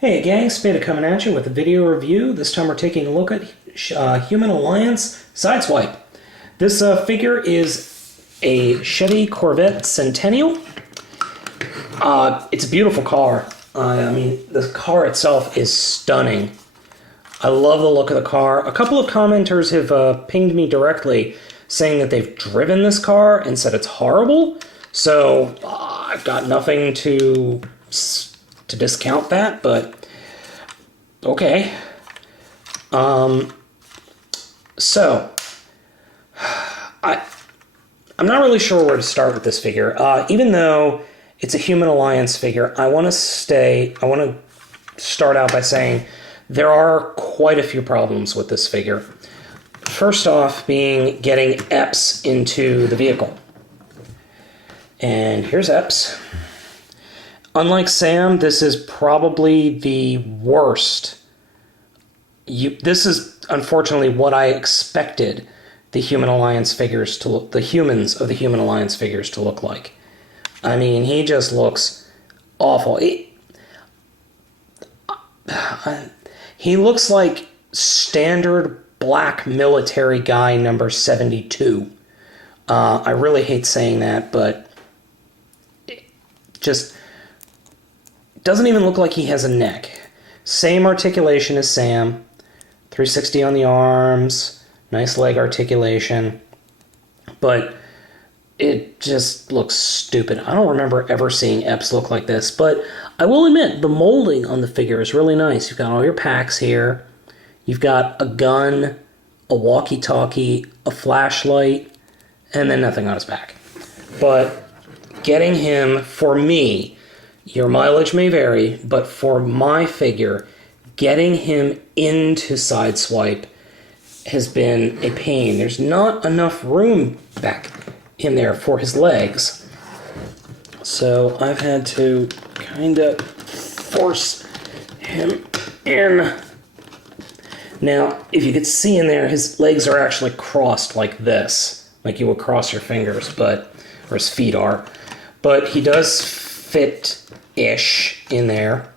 Hey gang, Spada coming at you with a video review. This time we're taking a look at Human Alliance Sideswipe. This figure is a Chevy Corvette Centennial. It's a beautiful car. I mean, the car itself is stunning. I love the look of the car. A couple of commenters have pinged me directly saying that they've driven this car and said it's horrible. So I've got nothing to discount that, but okay. So I'm not really sure where to start with this figure. Even though it's a Human Alliance figure, I want to start out by saying there are quite a few problems with this figure. First off being getting Epps into the vehicle. And here's Epps. Unlike Sam, this is probably the worst. This is unfortunately what I expected the Human Alliance figures to look, the humans of the Human Alliance figures to look like. I mean, he just looks awful. He looks like standard black military guy number 72. I really hate saying that, but it just doesn't even look like he has a neck. Same articulation as Sam. 360 on the arms. Nice leg articulation. But it just looks stupid. I don't remember ever seeing Epps look like this, but I will admit the molding on the figure is really nice. You've got all your packs here. You've got a gun, a walkie-talkie, a flashlight, and then nothing on his back. But getting him, for me, your mileage may vary, but for my figure, getting him into Sideswipe has been a pain. There's not enough room back in there for his legs. So I've had to kind of force him in. Now, if you could see in there, his legs are actually crossed like this, like you would cross your fingers, or his feet are. But he does fit-ish in there.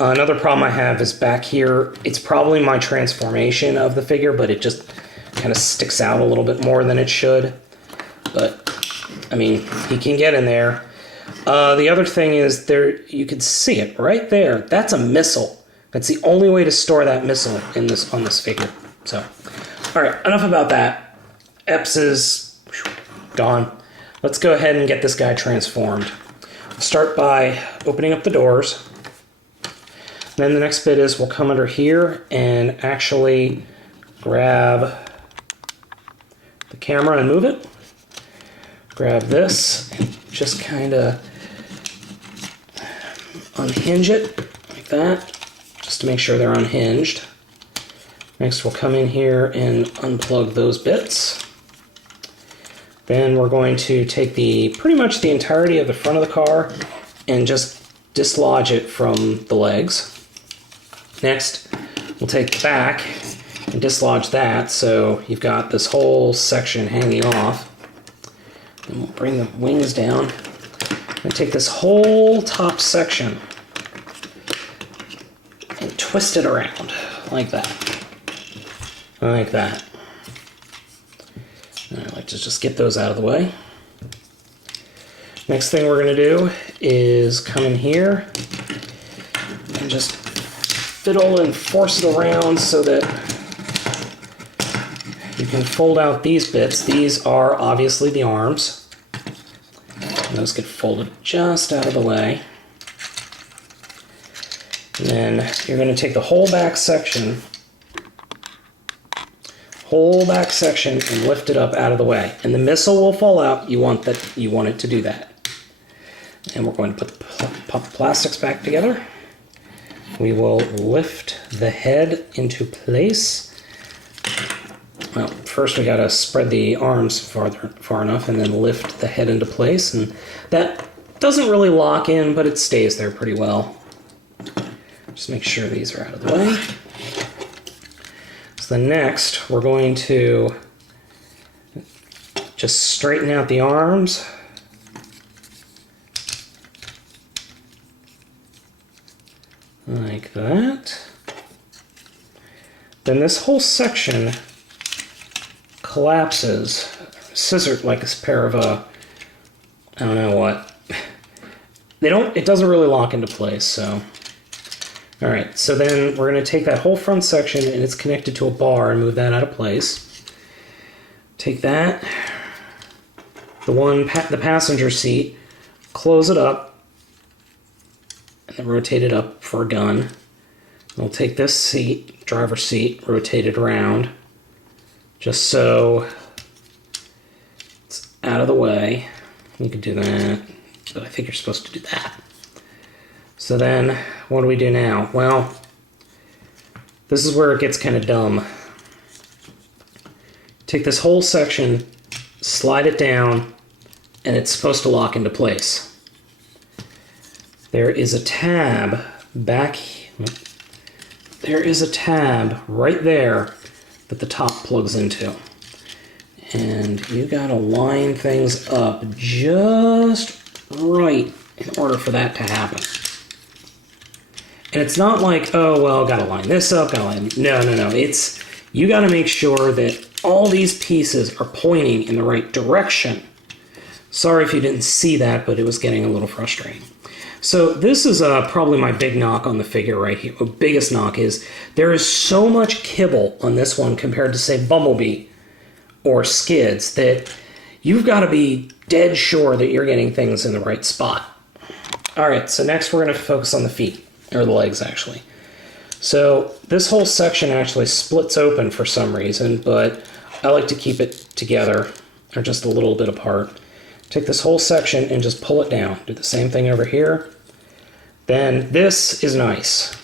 Another problem I have is back here. It's probably my transformation of the figure, but it just kind of sticks out a little bit more than it should. But, I mean, he can get in there. The other thing is, there you can see it right there. That's a missile. That's the only way to store that missile on this figure. So, all right, enough about that. Epps is gone. Let's go ahead and get this guy transformed. We'll start by opening up the doors. Then the next bit is we'll come under here and actually grab the camera and move it. Grab this and just kind of unhinge it like that, just to make sure they're unhinged. Next we'll come in here and unplug those bits. Then we're going to take pretty much the entirety of the front of the car and just dislodge it from the legs. Next, we'll take the back and dislodge that, so you've got this whole section hanging off. Then we'll bring the wings down and take this whole top section and twist it around like that. Like that. And I like to just get those out of the way. Next thing we're going to do is come in here and just fiddle and force it around so that you can fold out these bits. These are obviously the arms. And those get folded just out of the way. And then you're going to take the whole back section and lift it up out of the way. And the missile will fall out. You want it to do that. And we're going to put the plastics back together. We will lift the head into place. Well, first we got to spread the arms far enough and then lift the head into place. And that doesn't really lock in, but it stays there pretty well. Just make sure these are out of the way. So then next, we're going to just straighten out the arms. like that. Then this whole section collapses. Scissor, like a pair of I don't know what. It doesn't really lock into place, so. All right, so then we're gonna take that whole front section and it's connected to a bar and move that out of place. Take that, the passenger seat, close it up, and then rotate it up for a gun. We'll take this seat, driver's seat, rotate it around, just so it's out of the way. You can do that, but I think you're supposed to do that. So then, what do we do now? Well, this is where it gets kind of dumb. Take this whole section, slide it down, and it's supposed to lock into place. There is a tab there is a tab right there that the top plugs into. And you gotta line things up just right in order for that to happen. And it's not like, oh, well, gotta line this up, No. It's, you gotta make sure that all these pieces are pointing in the right direction. Sorry if you didn't see that, but it was getting a little frustrating. So this is probably my big knock on the figure right here. The biggest knock is there is so much kibble on this one compared to, say, Bumblebee or Skids that you've got to be dead sure that you're getting things in the right spot. All right, so next we're going to focus on the feet, or the legs, actually. So this whole section actually splits open for some reason, but I like to keep it together, or just a little bit apart. Take this whole section and just pull it down. Do the same thing over here. Then this is nice.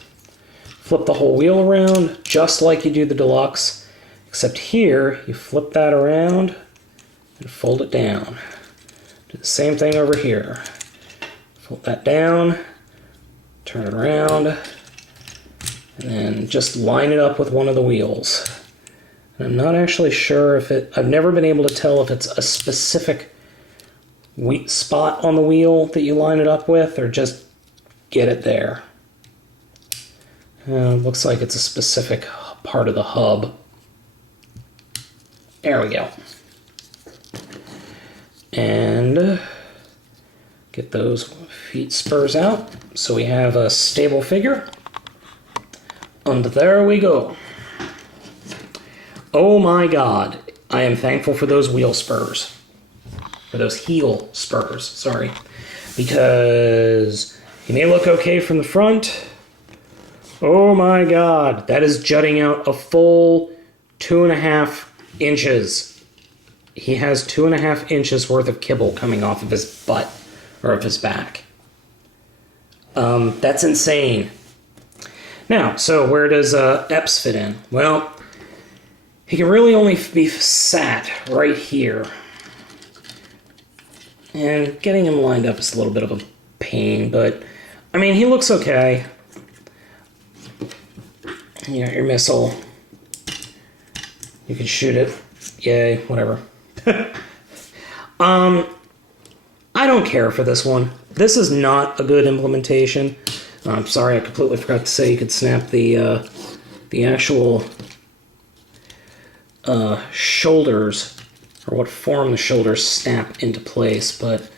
Flip the whole wheel around, just like you do the Deluxe, except here, you flip that around and fold it down. Do the same thing over here. Fold that down, turn it around, and then just line it up with one of the wheels. And I'm not actually sure if I've never been able to tell if it's a specific spot on the wheel that you line it up with, or just get it there. Looks like it's a specific part of the hub. There we go. And get those feet spurs out so we have a stable figure. And there we go. Oh my God, I am thankful for those wheel spurs. For those heel spurs, sorry. Because he may look okay from the front. Oh my God, that is jutting out a full 2.5 inches. He has 2.5 inches worth of kibble coming off of his butt, or of his back. That's insane. Now, so where does Epps fit in? Well, he can really only be sat right here. And getting him lined up is a little bit of a pain, but, I mean, he looks okay. You got your missile. You can shoot it. Yay, whatever. I don't care for this one. This is not a good implementation. I'm sorry, I completely forgot to say you could snap the actual shoulders, or what form the shoulders snap into place, but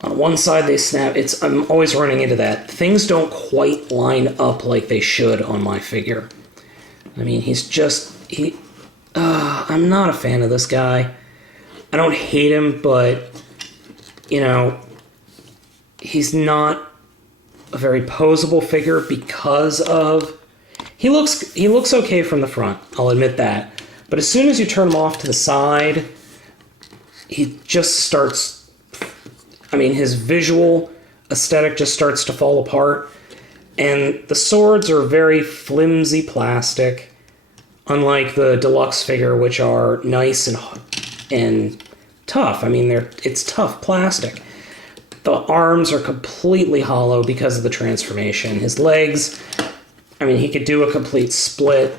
on one side they snap. I'm always running into that. Things don't quite line up like they should on my figure. I mean, I'm not a fan of this guy. I don't hate him, but, you know, he's not a very posable figure because of... He looks okay from the front, I'll admit that. But as soon as you turn him off to the side, he just starts... I mean, his visual aesthetic just starts to fall apart. And the swords are very flimsy plastic, unlike the Deluxe figure, which are nice and tough. I mean, it's tough plastic. The arms are completely hollow because of the transformation. His legs, I mean, he could do a complete split.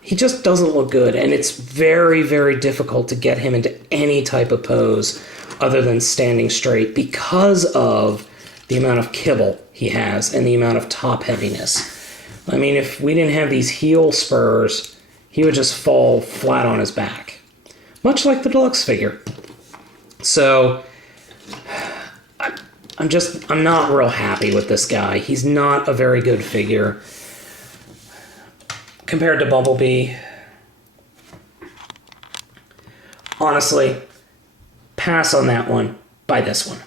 He just doesn't look good, and it's very, very difficult to get him into any type of pose other than standing straight because of the amount of kibble he has and the amount of top heaviness. I mean, if we didn't have these heel spurs, he would just fall flat on his back, much like the deluxe figure. So I'm not real happy with this guy. He's not a very good figure compared to Bumblebee. Honestly, pass on that one. Buy this one.